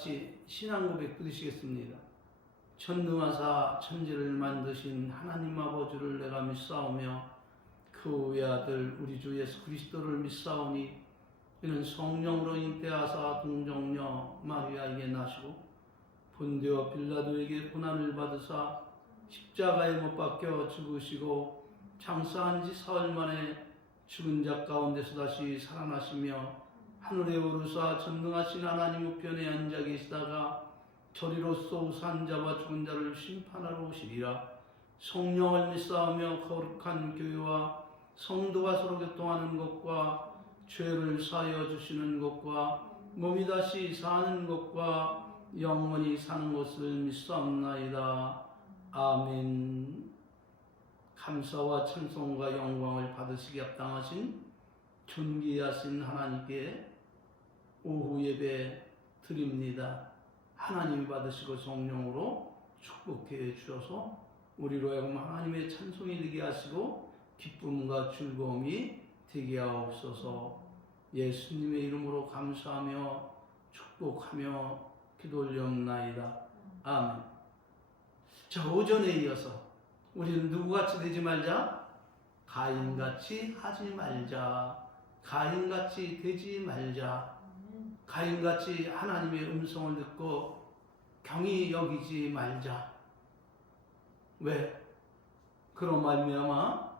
같이 신앙 고백 드리시겠습니다. 천능하사 천지를 만드신 하나님 아버지를 내가 믿사오며 그 외아들 우리 주 예수 그리스도를 믿사오니 이는 성령으로 잉태하사 동정녀 마리아에게 나시고 본디오 빌라도에게 고난을 받으사 십자가에 못 박혀 죽으시고 장사한 지 사흘 만에 죽은 자 가운데서 다시 살아나시며 하늘에 오르사 전능하신 하나님 우편에 앉아 계시다가 저리로서 산 자와 죽은 자를 심판하러 오시리라. 성령을 믿사오며 거룩한 교회와 성도가 서로 교통하는 것과 죄를 사하여 주시는 것과 몸이 다시 사는 것과 영원히 사는 것을 믿사옵나이다. 아멘. 감사와 찬송과 영광을 받으시기 합당하신 존귀하신 하나님께 오후 예배 드립니다. 하나님이 받으시고 성령으로 축복해 주셔서 우리로 하여금 하나님의 찬송이 되게 하시고 기쁨과 즐거움이 되게 하옵소서. 예수님의 이름으로 감사하며 축복하며 기도 올려옵나이다. 아멘. 자, 오전에 이어서 우리는 누구같이 되지 말자? 가인같이 하지 말자. 가인같이 되지 말자. 가인같이 하나님의 음성을 듣고 경히 여기지 말자. 왜? 그런 말미암아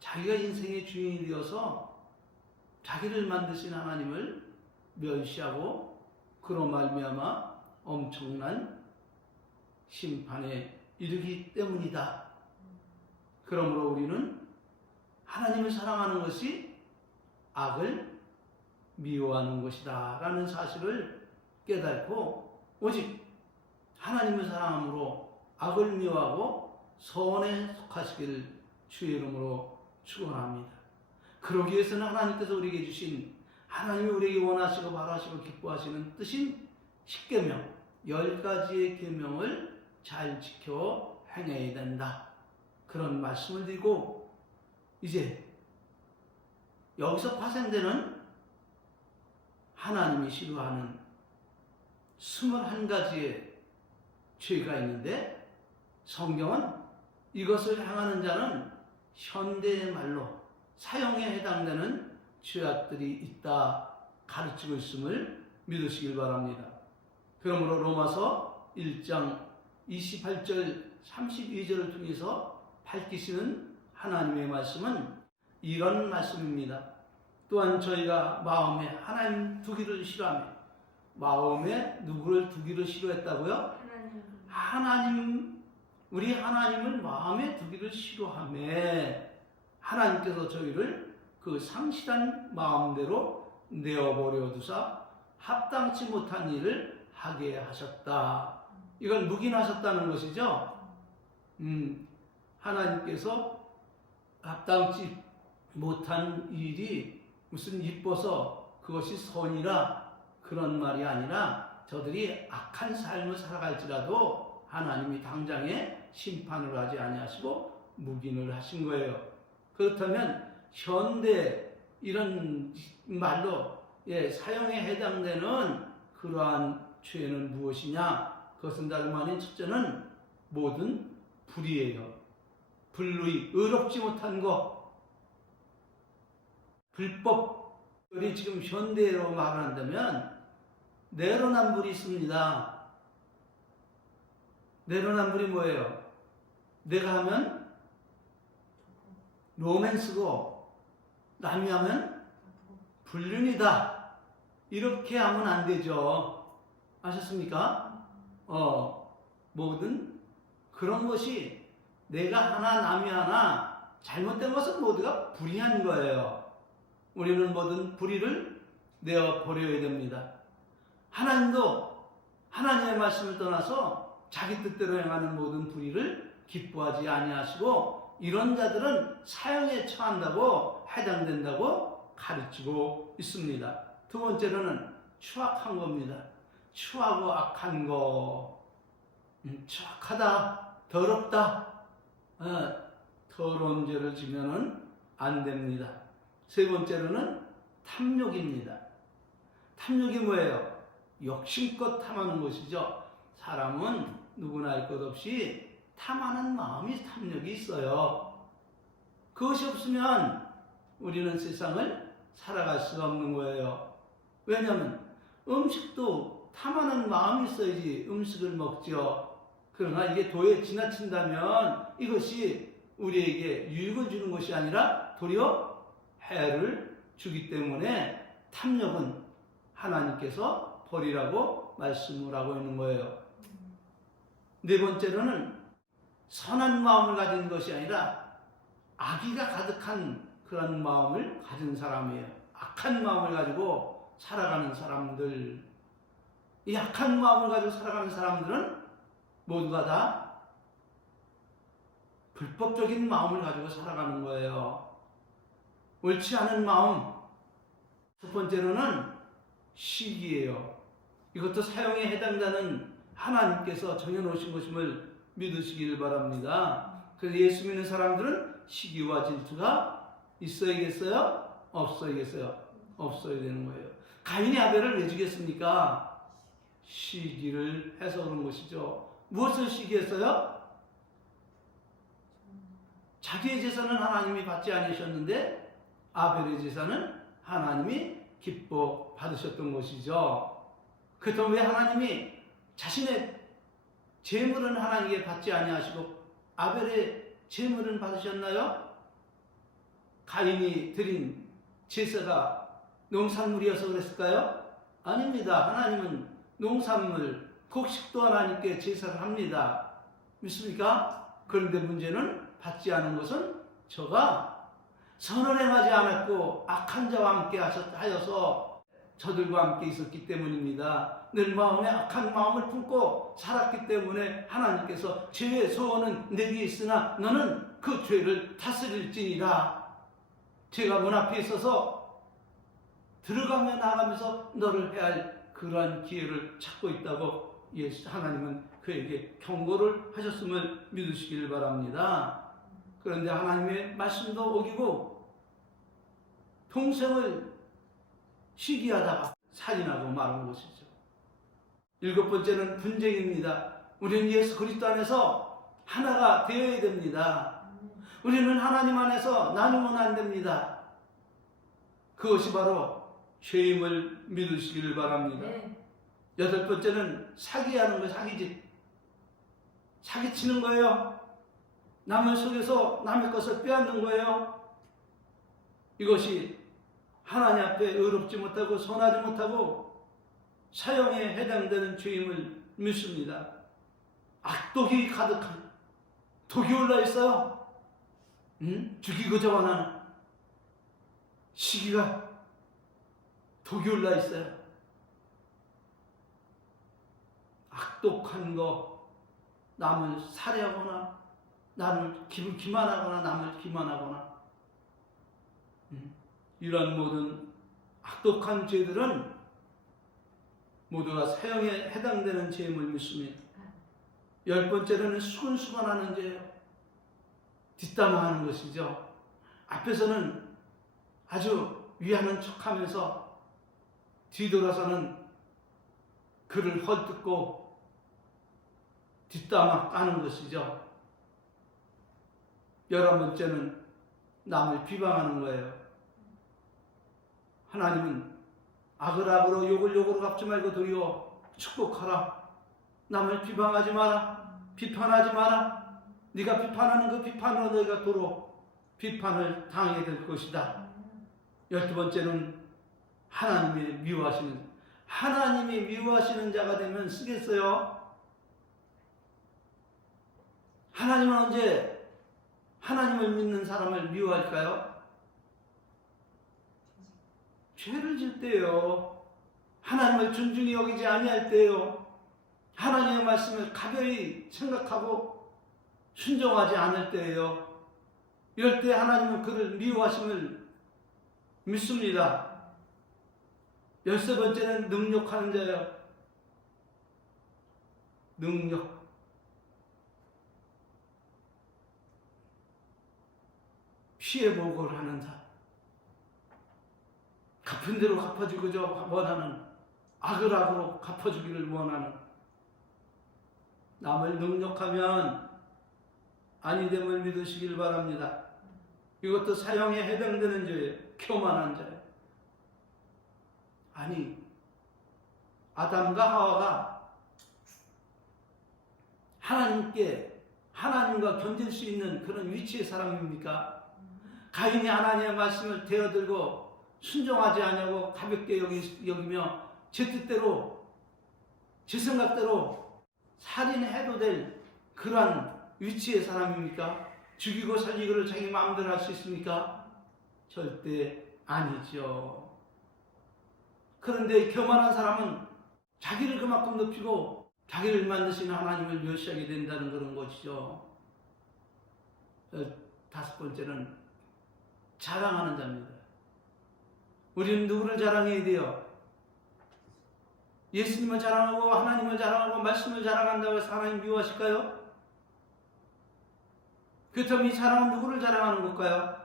자기가 인생의 주인이 되어서 자기를 만드신 하나님을 멸시하고 그런 말미암아 엄청난 심판에 이르기 때문이다. 그러므로 우리는 하나님을 사랑하는 것이 악을 미워하는 것이다 라는 사실을 깨닫고 오직 하나님을 사랑함으로 악을 미워하고 선에 속하시기를 주의 이름으로 축원합니다. 그러기 위해서는 하나님께서 우리에게 주신 하나님이 우리에게 원하시고 바라시고 기뻐하시는 뜻인 10계명 10가지의 계명을 잘 지켜 행해야 된다. 그런 말씀을 드리고 이제 여기서 파생되는 하나님이 싫어하는 21가지의 죄가 있는데 성경은 이것을 행하는 자는 현대의 말로 사형에 해당되는 죄악들이 있다 가르치고 있음을 믿으시길 바랍니다. 그러므로 로마서 1장 28절 32절을 통해서 밝히시는 하나님의 말씀은 이런 말씀입니다. 또한 저희가 마음에 하나님 두기를 싫어하며 마음에 누구를 두기를 싫어했다고요? 하나님 우리 하나님을 마음에 두기를 싫어하며 하나님께서 저희를 그 상실한 마음대로 내어버려 두사 합당치 못한 일을 하게 하셨다. 이걸 묵인하셨다는 것이죠. 하나님께서 합당치 못한 일이 무슨 이뻐서 그것이 선이라 그런 말이 아니라 저들이 악한 삶을 살아갈지라도 하나님이 당장에 심판을 하지 아니하시고 묵인을 하신 거예요. 그렇다면 현대 이런 말로 사형에 해당되는 그러한 죄는 무엇이냐? 그것은 다름 아닌 첫째는 모든 불의예요. 불의, 의롭지 못한 것, 불법이 지금 현대로 말한다면 내로남불이 있습니다. 내로남불이 뭐예요? 내가 하면 로맨스고 남이 하면 불륜이다. 이렇게 하면 안 되죠. 아셨습니까? 모든 그런 것이 내가 하나 남이 하나 잘못된 것은 모두가 불의한 거예요. 우리는 모든 불의를 내어버려야 됩니다. 하나님도 하나님의 말씀을 떠나서 자기 뜻대로 행하는 모든 불의를 기뻐하지 아니하시고 이런 자들은 사형에 처한다고 해당된다고 가르치고 있습니다. 두 번째로는 추악한 겁니다. 추하고 악한 거, 추악하다, 더럽다, 더러운 죄를 지면은 안 됩니다. 세 번째로는 탐욕입니다. 탐욕이 뭐예요? 욕심껏 탐하는 것이죠. 사람은 누구나 할 것 없이 탐하는 마음이 탐욕이 있어요. 그것이 없으면 우리는 세상을 살아갈 수가 없는 거예요. 왜냐하면 음식도 탐하는 마음이 있어야지 음식을 먹죠. 그러나 이게 도에 지나친다면 이것이 우리에게 유익을 주는 것이 아니라 도리어 해를 주기 때문에 탐욕은 하나님께서 버리라고 말씀을 하고 있는 거예요. 네 번째로는 선한 마음을 가진 것이 아니라 악의가 가득한 그런 마음을 가진 사람이에요. 악한 마음을 가지고 살아가는 사람들, 이 악한 마음을 가지고 살아가는 사람들은 모두가 다 불법적인 마음을 가지고 살아가는 거예요. 옳지 않은 마음. 첫 번째로는 시기예요. 이것도 사형에 해당되는 하나님께서 정해놓으신 것임을 믿으시길 바랍니다. 그래서 예수 믿는 사람들은 시기와 질투가 있어야겠어요? 없어야겠어요? 없어야 되는 거예요. 가인이 아벨을 왜 죽였습니까? 시기를 해서 그런 것이죠. 무엇을 시기했어요? 자기의 제사는 하나님이 받지 않으셨는데 아벨의 제사는 하나님이 기뻐 받으셨던 것이죠. 그렇다면 왜 하나님이 자신의 제물은 하나님께 받지 아니하시고 아벨의 제물은 받으셨나요? 가인이 드린 제사가 농산물이어서 그랬을까요? 아닙니다. 하나님은 농산물, 곡식도 하나님께 제사를 합니다. 믿습니까? 그런데 문제는 받지 않은 것은 저가 선을 행하지 않았고 악한 자와 함께 하여서 저들과 함께 있었기 때문입니다. 늘 마음에 악한 마음을 품고 살았기 때문에 하나님께서 죄의 소원은 내게 있으나 너는 그 죄를 다스릴지니라. 죄가 문 앞에 있어서 들어가며 나가면서 너를 해할 그러한 기회를 찾고 있다고 하나님은 그에게 경고를 하셨음을 믿으시길 바랍니다. 그런데 하나님의 말씀도 어기고 동생을 시기하다가 살인하고 말한 것이죠. 일곱 번째는 분쟁입니다. 우리는 예수 그리스도 안에서 하나가 되어야 됩니다. 우리는 하나님 안에서 나누면 안 됩니다. 그것이 바로 죄임을 믿으시기를 바랍니다. 여덟 번째는 사기하는 거, 사기짓. 사기치는 거예요. 남을 속여서 남의 것을 빼앗는 거예요. 이것이 하나님 앞에 의롭지 못하고 선하지 못하고 사형에 해당되는 죄임을 믿습니다. 악독이 가득한 독이 올라 있어요. 죽이고자 원하는 시기가 독이 올라 있어요. 악독한 거, 남을 살해하거나 남을 기만하거나 남을 기만하거나 이러한 모든 악독한 죄들은 모두가 사형에 해당되는 죄임을 믿습니다. 열 번째로는 수근수근하는 죄예요. 뒷담화하는 것이죠. 앞에서는 아주 위하는 척하면서 뒤돌아서는 그를 헐뜯고 뒷담화 까는 것이죠. 11번째는 남을 비방하는 거예요. 하나님은 악을 악으로 욕을 욕으로 갚지 말고 도리어 축복하라. 남을 비방하지 마라. 비판하지 마라. 네가 비판하는 그 비판으로 너희가 도로 비판을 당하게 될 것이다. 12번째는 하나님이 미워하시는 자가 되면 쓰겠어요? 하나님은 언제 하나님을 믿는 사람을 미워할까요? 죄를 질 때요. 하나님을 존중히 여기지 아니할 때요. 하나님의 말씀을 가벼이 생각하고 순종하지 않을 때예요. 이럴 때 하나님은 그를 미워하심을 믿습니다. 13번째는 능욕하는 자예요. 능욕. 피해보고를 하는 자. 갚은 대로 갚아주고자 원하는 악을 악으로 갚아주기를 원하는, 남을 능욕하면 아니됨을 믿으시길 바랍니다. 이것도 사형에 해당되는 죄예요. 교만한 자예요. 아니, 아담과 하와가 하나님과 견딜 수 있는 그런 위치의 사람입니까? 가인이 하나님의 말씀을 대어들고 순종하지 않냐고 가볍게 여기며 제 뜻대로, 제 생각대로 살인해도 될 그러한 위치의 사람입니까? 죽이고 살리고를 자기 마음대로 할 수 있습니까? 절대 아니죠. 그런데 교만한 사람은 자기를 그만큼 높이고 자기를 만드시는 하나님을 멸시하게 된다는 그런 것이죠. 다섯 번째는 자랑하는 자입니다. 우리는 누구를 자랑해야 돼요? 예수님을 자랑하고 하나님을 자랑하고 말씀을 자랑한다고 해서 하나님 미워하실까요? 그렇다면 이 자랑은 누구를 자랑하는 걸까요?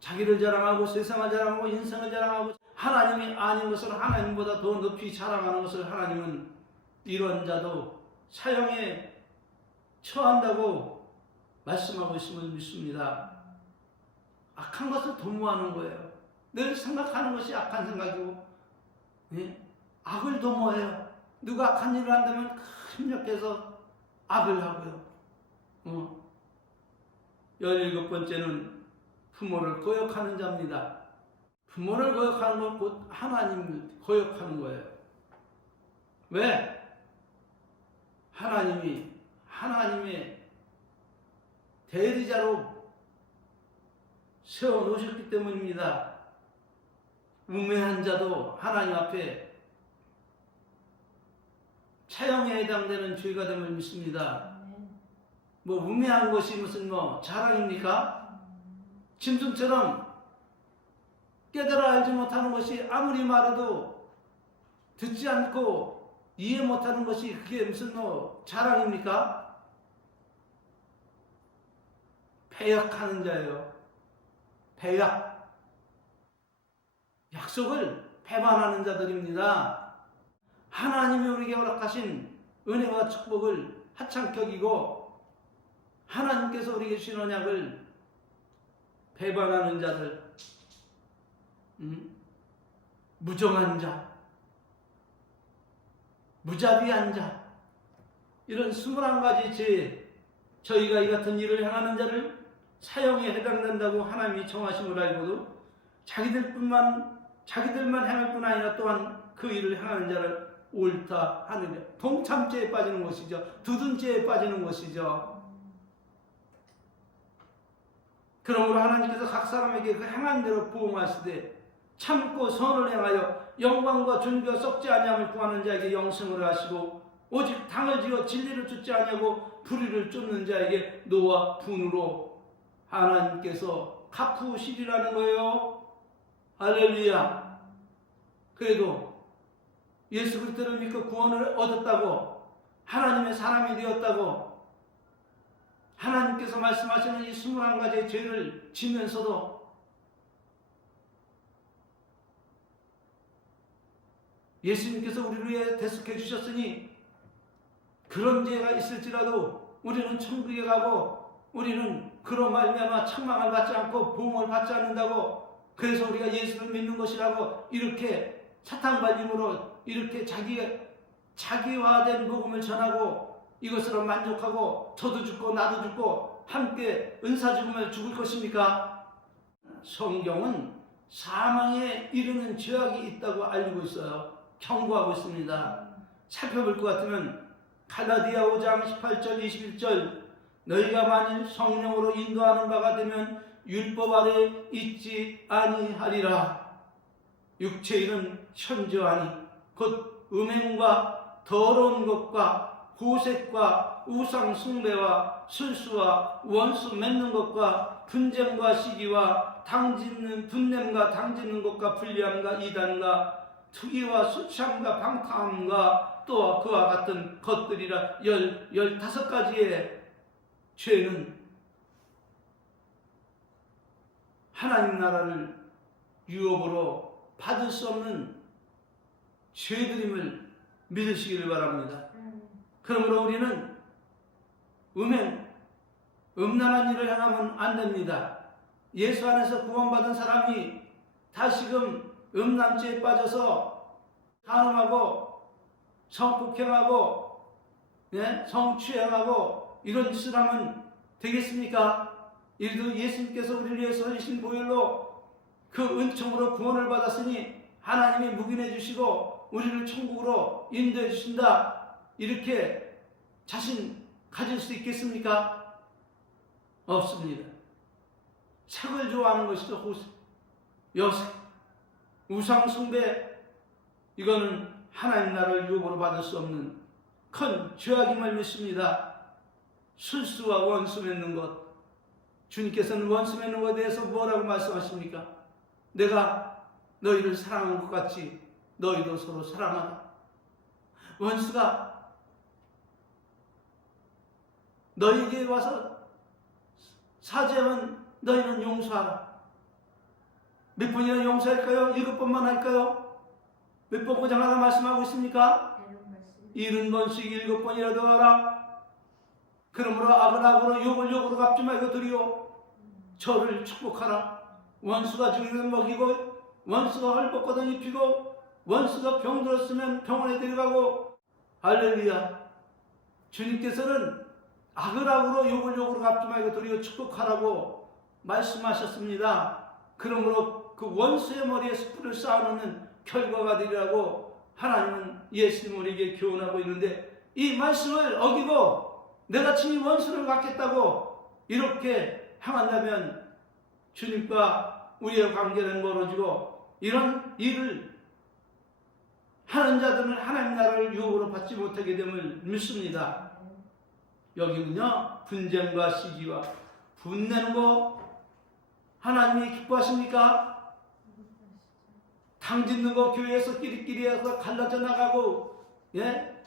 자기를 자랑하고 세상을 자랑하고 인생을 자랑하고 하나님이 아닌 것을 하나님보다 더 높이 자랑하는 것을 하나님은 이런 자도 사형에 처한다고 말씀하고 있음을 믿습니다. 악한 것을 도모하는 거예요. 늘 생각하는 것이 악한 생각이고, 악을 도모해요. 누가 악한 일을 한다면 협력해서 악을 하고요. 17번째는 부모를 거역하는 자입니다. 부모를 거역하는 건 곧 하나님을 거역하는 거예요. 왜? 하나님이 하나님의 대리자로 세워놓으셨기 때문입니다. 우매한 자도 하나님 앞에 차형에 해당되는 죄가 됨을 믿습니다. 뭐 우매한 것이 무슨 자랑입니까? 짐승처럼 깨달아 알지 못하는 것이 아무리 말해도 듣지 않고 이해 못하는 것이 그게 무슨 자랑입니까? 배역하는 자예요. 배역. 약속을 배반하는 자들입니다. 하나님이 우리에게 허락하신 은혜와 축복을 하찮게 여기고 하나님께서 우리에게 주신 언약을 배반하는 자들, 무정한 자, 무자비한 자, 이런 21가지 죄, 저희가 이 같은 일을 행하는 자를 사형에 해당된다고 하나님이 정하심을 알고도 자기들만 행할 뿐 아니라 또한 그 일을 행하는 자를 옳다 하느냐, 동참죄에 빠지는 것이죠. 두둔죄에 빠지는 것이죠. 그러므로 하나님께서 각 사람에게 그 행한 대로 보응하시되 참고 선을 행하여 영광과 존귀와 썩지 아니함을 구하는 자에게 영생을 하시고 오직 당을 지어 진리를 쫓지 아니하고 불의를 쫓는 자에게 노와 분으로 하나님께서 갚으시리라는 거예요. 할렐루야. 그래도 예수 그리스도를 믿고 구원을 얻었다고, 하나님의 사람이 되었다고 하나님께서 말씀하시는 이 21가지의 죄를 지면서도 예수님께서 우리를 위해 대속해 주셨으니 그런 죄가 있을지라도 우리는 천국에 가고 우리는 그런 말미암아 책망을 받지 않고 보응을 받지 않는다고, 그래서 우리가 예수를 믿는 것이라고 이렇게 사탕발림으로 이렇게 자기화된 복음을 전하고 이것으로 만족하고 저도 죽고 나도 죽고 함께 은사 죽음을 죽을 것입니까? 성경은 사망에 이르는 죄악이 있다고 알고 있어요. 경고하고 있습니다. 살펴볼 것 같으면 갈라디아 5장 18절 21절, 너희가 만일 성령으로 인도하는 바가 되면 율법 아래 있지 아니하리라. 육체 일은 현저하니 곧 음행과 더러운 것과 호색과 우상 숭배와 술수와 원수 맺는 것과 분쟁과 시기와 분냄과 당짓는 것과 불리함과 이단과 투기와 수치함과 방탕함과 또 그와 같은 것들이라 15가지의 죄는 하나님 나라를 유업으로 받을 수 없는 죄드림을 믿으시기를 바랍니다. 그러므로 우리는 음란한 일을 행하면 안 됩니다. 예수 안에서 구원받은 사람이 다시금 음란죄에 빠져서 간음하고 성폭행하고 성추행하고 이런 짓을 하면 되겠습니까? 이래도 예수님께서 우리를 위해서 해주신 보혈로 그 은총으로 구원을 받았으니 하나님이 묵인해 주시고 우리를 천국으로 인도해 주신다. 이렇게 자신 가질 수 있겠습니까? 없습니다. 색을 좋아하는 것이죠. 여색, 우상 숭배, 이거는 하나님 나라를 유업으로 받을 수 없는 큰 죄악임을 믿습니다. 술수와 원수 맺는 것, 주님께서는 원수 맺는 것에 대해서 뭐라고 말씀하십니까? 내가 너희를 사랑한 것 같이 너희도 서로 사랑하라. 원수가 너희에게 와서 사죄하면 너희는 용서하라. 몇 번이나 용서할까요? 7번만 할까요? 몇 번 고장하다 말씀하고 있습니까? 70번씩 7번이라도 하라. 그러므로 악은 악으로 욕을 욕으로 갚지 말고 드리오. 저를 축복하라. 원수가 죽이면 먹이고 원수가 헐벗거든 입히고 원수가 병들었으면 병원에 데려가고. 할렐루야. 주님께서는 악을 악으로 욕을 욕으로 갚지 말고 드리오 축복하라고 말씀하셨습니다. 그러므로 그 원수의 머리에 숯불을 쌓아놓는 결과가 되리라고 하나님은 예수님 우리에게 교훈하고 있는데, 이 말씀을 어기고 내가 친히 원수를 갚겠다고 이렇게 행한다면 주님과 우리의 관계는 멀어지고 이런 일을 하는 자들은 하나님 나라를 유업으로 받지 못하게 됨을 믿습니다. 여기는요, 분쟁과 시기와 분내는 거 하나님이 기뻐하십니까? 당짓는 거, 교회에서 끼리끼리 해서 갈라져 나가고,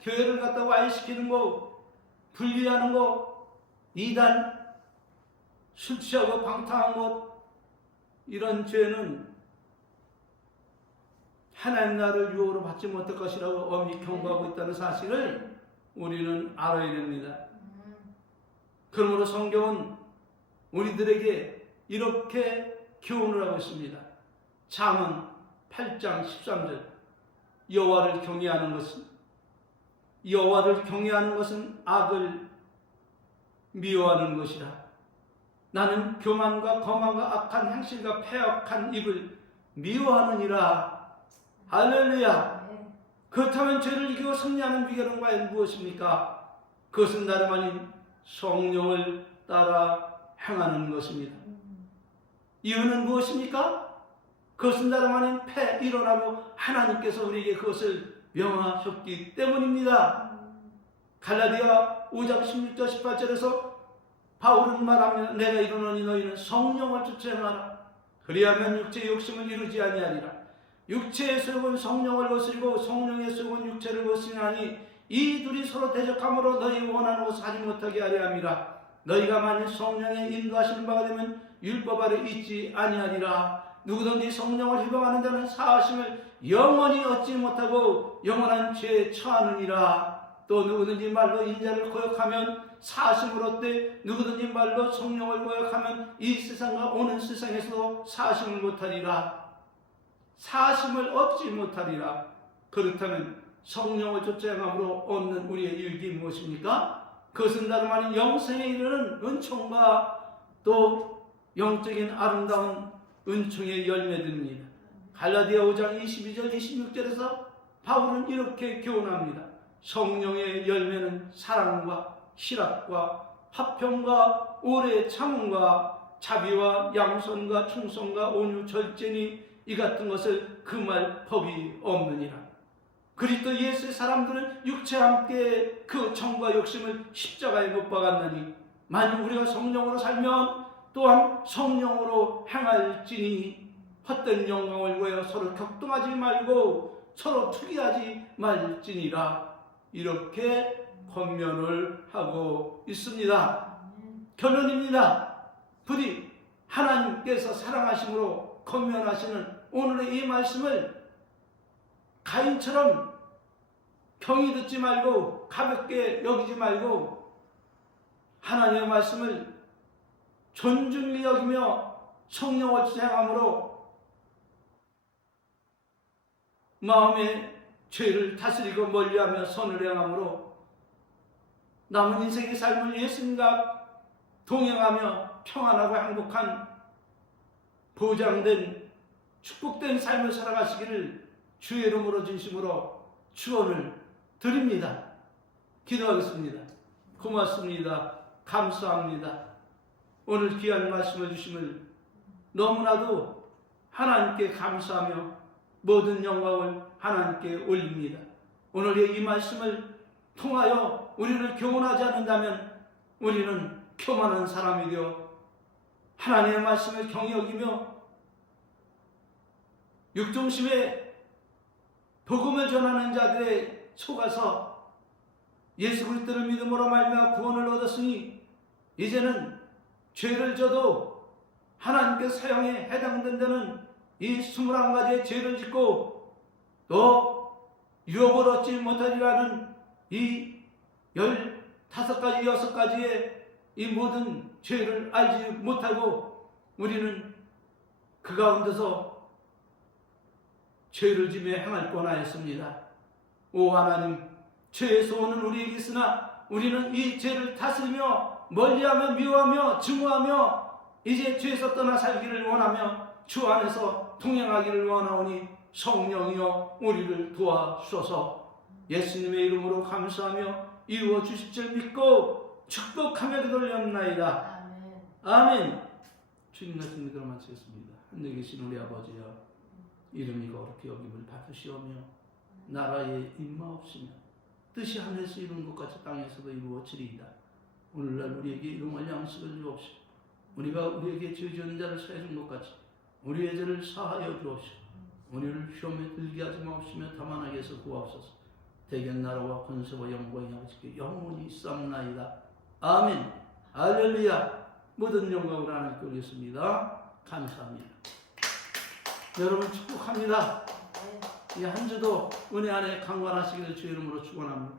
교회를 갖다 와해시키는 거, 분리하는 거, 이단, 술 취하고 방탕한 것, 이런 죄는 하나님 나라를 유업으로 받지 못할 것이라고 엄히 경고하고 있다는 사실을 우리는 알아야 됩니다. 그러므로 성경은 우리들에게 이렇게 교훈을 하고 있습니다. 잠언 8장 13절, 여호와를 경외하는 것은 악을 미워하는 것이라. 나는 교만과 거만과 악한 행실과 패역한 입을 미워하느니라. 할렐루야. 그렇다면 죄를 이기고 승리하는 비결은 과연 무엇입니까? 그것은 다름 아닌 성령을 따라 행하는 것입니다. 이유는 무엇입니까? 그것은 다름 아닌 일어나고 하나님께서 우리에게 그것을 명하셨기 때문입니다. 갈라디아 5장 16절 18절에서 바울은 말하며 내가 이르노니 너희는 성령을 쫓아행하라. 그리하면 육체의 욕심을 이루지 아니하리라. 육체의 소욕은 성령을 거스리고 성령의 소욕은 육체를 거스리나니 이 둘이 서로 대적함으로 너희 원하는 것을 하지 못하게 하려 함이라. 너희가 만일 성령의 인도하시는 바가 되면 율법 아래 있지 아니하리라. 누구든지 성령을 희망하는 자는 사하심을 영원히 얻지 못하고 영원한 죄에 처하느니라. 또 누구든지 말로 인자를 고역하면 사하심을 얻되 누구든지 말로 성령을 고역하면 이 세상과 오는 세상에서도 사하심을 못하리라. 사하심을 얻지 못하리라. 그렇다면 성령을 쫓아 행함으로 얻는 우리의 유익이 무엇입니까? 그것은 다름 아닌 영생에 이르는 은총과 또 영적인 아름다운 은총의 열매들입니다. 갈라디아 5장 22절 26절에서 바울은 이렇게 교훈합니다. 성령의 열매는 사랑과 희락과 화평과 오래 참음과 자비와 양선과 충성과 온유 절제니 이 같은 것을 금할 법이 없느니라. 그리스도 예수의 사람들은 육체와 함께 그 정과 욕심을 십자가에 못 박았나니 만일 우리가 성령으로 살면 또한 성령으로 행할지니 헛된 영광을 위하여 서로 격동하지 말고 서로 투기하지 말지니라. 이렇게 권면을 하고 있습니다. 결론입니다. 부디 하나님께서 사랑하심으로 권면하시는 오늘의 이 말씀을 가인처럼 경히 듣지 말고 가볍게 여기지 말고 하나님의 말씀을 존중히 여기며 성령을 지향함으로 마음의 죄를 다스리고 멀리하며 선을 행함으로 남은 인생의 삶을 예수님과 동행하며 평안하고 행복한 보장된 축복된 삶을 살아가시기를 주의 이름으로 진심으로 축원을 드립니다. 기도하겠습니다. 고맙습니다. 감사합니다. 오늘 귀한 말씀을 주심을 너무나도 하나님께 감사하며 모든 영광을 하나님께 올립니다. 오늘의 이 말씀을 통하여 우리를 교훈하지 않는다면 우리는 교만한 사람이 되어 하나님의 말씀을 경히 여기며 육중심에 복음을 전하는 자들의 속아서 예수 그리스도를 믿음으로 말미암아 구원을 얻었으니 이제는 죄를 져도 하나님께 사형에 해당된다는 이 21가지의 죄를 짓고 또 유업을 얻지 못하리라는 이 15가지, 6가지의 이 모든 죄를 알지 못하고 우리는 그 가운데서 죄를 지며 행할 뻔하였습니다. 오 하나님, 죄에서 오는 우리에게 있으나 우리는 이 죄를 다스리며 멀리하며 미워하며 증오하며 이제 죄에서 떠나 살기를 원하며 주 안에서 동행하기를 원하오니 성령이여 우리를 도와주소서. 예수님의 이름으로 감사하며 이루어 주실 줄 믿고 축복하며 기도하옵나이다. 아멘. 주님 말씀 믿으러 마치겠습니다. 하늘에 계신 우리 아버지여, 이름이 거룩히 여김을 받으시오며 나라에 임하옵시며 뜻이 하늘에서 이룬 것 같이 땅에서도 이루어지리이다. 오늘날 우리에게 일용할 양식을 주옵시고 우리가 우리에게 죄 지은 자를 사해 준 것 같이 우리의 죄를 사하여 주옵시고 우리를 시험에 들게 하지 마옵시며 다만 악에서 구하옵소서. 대견 나라와 권세와 영광이 아버지께 영원히 있사옵나이다. 아멘. 할렐루야. 모든 영광을 하나님께 올렸습니다. 감사합니다. 여러분 축복합니다. 이 한 주도 은혜 안에 강건하시기를 주의 이름으로 축원합니다.